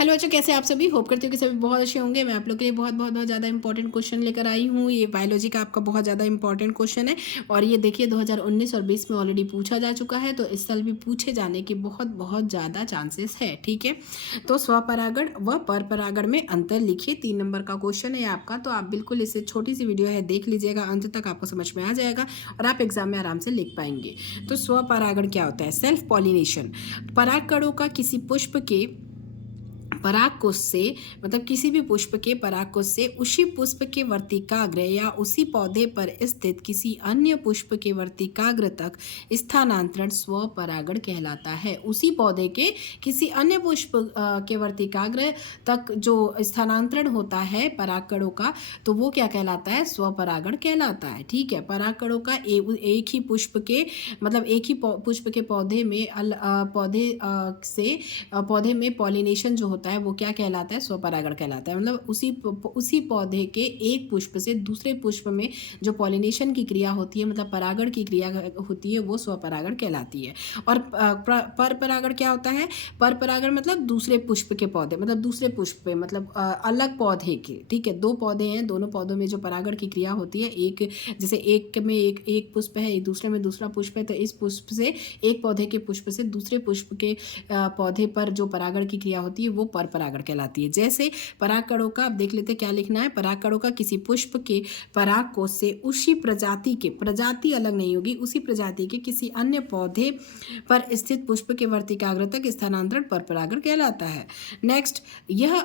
Hello बच्चों, कैसे आप सभी? होप करती हूँ कि सभी बहुत अच्छे होंगे। मैं आप लोग के लिए बहुत बहुत बहुत ज़्यादा इंपॉर्टेंट क्वेश्चन लेकर आई हूँ। ये बायोलॉजी का आपका बहुत ज़्यादा इंपॉर्टेंट क्वेश्चन है और ये देखिए 2019 और 20 में ऑलरेडी पूछा जा चुका है, तो इस साल भी पूछे जाने के बहुत बहुत ज़्यादा चांसेस है। ठीक है, तो स्वपरागण व परपरागण में अंतर लिखिए। 3 नंबर का क्वेश्चन है आपका, तो आप बिल्कुल इसे छोटी सी वीडियो है, देख लीजिएगा, अंत तक आपको समझ में आ जाएगा और आप एग्जाम में आराम से लिख पाएंगे। तो स्वपरागण क्या होता है? Self pollination. परागकणों का किसी पुष्प के परागकोश से, मतलब किसी भी पुष्प के परागकोश से उसी पुष्प के वर्तिकाग्र या उसी पौधे पर स्थित किसी अन्य पुष्प के वर्तिकाग्र तक स्थानांतरण स्वपरागण कहलाता है। उसी पौधे के किसी अन्य पुष्प के वर्तिकाग्र तक जो स्थानांतरण होता है परागकणों का, तो वो क्या कहलाता है? स्वपरागण कहलाता है। ठीक है, परागकणों का एक ही पुष्प के, मतलब एक ही पुष्प के पौधे में पौधे में पॉलिनेशन जो होता है वो क्या कहलाता है? स्वपरागण कहलाता है। मतलब उसी पौधे के एक पुष्प से दूसरे पुष्प में जो पॉलिनेशन की क्रिया होती है, मतलब परागण की क्रिया होती है, वो स्वपरागण कहलाती है। और परपरागण क्या होता है? परपरागण मतलब दूसरे पुष्प के पौधे, मतलब दूसरे पुष्प पे, मतलब अलग पौधे के। ठीक है, दो पौधे हैं, दोनों पौधों में जो परागण की क्रिया होती है, एक जैसे एक में एक पुष्प है, एक दूसरे में दूसरा पुष्प है, तो इस पुष्प से, एक पौधे के पुष्प से दूसरे पुष्प के पौधे पर जो परागण की क्रिया होती है वो परपरागण कहलाती है। जैसे परागकणों का, अब देख लेते हैं क्या लिखना है। परागकणों का किसी पुष्प के परागकोश से उसी प्रजाति के, प्रजाति अलग नहीं होगी, उसी प्रजाति के किसी अन्य पौधे पर स्थित पुष्प के वर्तिकाग्र तक स्थानांतरण परपरागण कहलाता है। नेक्स्ट, यह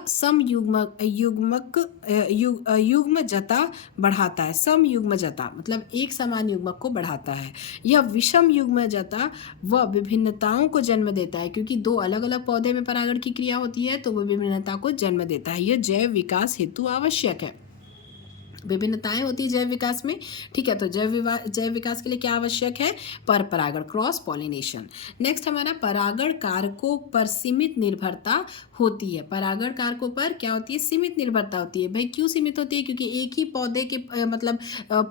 युग्मजता बढ़ाता है। समयुग्मजता मतलब एक समान युग्मक को बढ़ाता है। यह विषम युग्मजता व विभिन्नताओं को जन्म देता है, क्योंकि दो अलग अलग पौधे में परागण की क्रिया होती है तो वह विभिन्नता को जन्म देता है। यह जैव विकास हेतु आवश्यक है। विभिन्नताएं होती है जैव विकास में। ठीक है, तो जैव विकास के लिए क्या आवश्यक है? परपरागण, क्रॉस पॉलिनेशन। नेक्स्ट हमारा परागण कारकों पर सीमित निर्भरता होती है। परागण कारकों पर क्या होती है? सीमित निर्भरता होती है। भाई क्यों सीमित होती है? क्योंकि एक ही पौधे के मतलब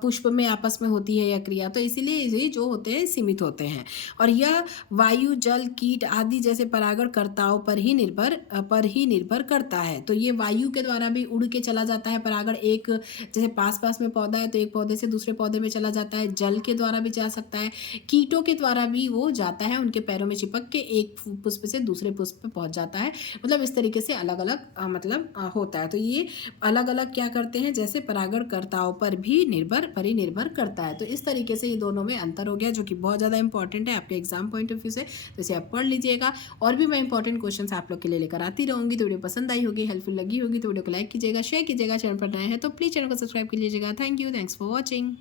पुष्प में आपस में होती है यह क्रिया, तो इसीलिए ये जो होते हैं सीमित होते हैं। और यह वायु, जल, कीट आदि जैसे परागणकर्ताओं पर ही निर्भर करता है। तो ये वायु के द्वारा भी उड़ के चला जाता है परागण, एक जैसे पास में पौधा है तो एक पौधे से दूसरे पौधे में चला जाता है। जल के द्वारा भी जा सकता है, कीटों के द्वारा भी वो जाता है, उनके पैरों में चिपक के एक पुष्प से दूसरे पुष्प पे पहुंच जाता है। मतलब इस तरीके से अलग अलग होता है। तो ये अलग अलग क्या करते हैं? जैसे परागणकर्ताओं पर भी परिनिर्भर करता है। तो इस तरीके से ये दोनों में अंतर हो गया, जो कि बहुत ज़्यादा इंपॉर्टेंट है आपके एग्जाम पॉइंट ऑफ व्यू से। तो इसे आप पढ़ लीजिएगा और भी मैं इंपॉर्टेंट क्वेश्चन आप लोग के लिए लेकर आती रहूँगी। तो वीडियो पसंद आई होगी, हेल्पफुल लगी होगी तो वीडियो को लाइक कीजिएगा, शेयर कीजिएगा। चैनल पर नए हैं तो प्लीज़ चैनल को सब्सक्राइब कर लीजिएगा। Thank you, thanks for watching.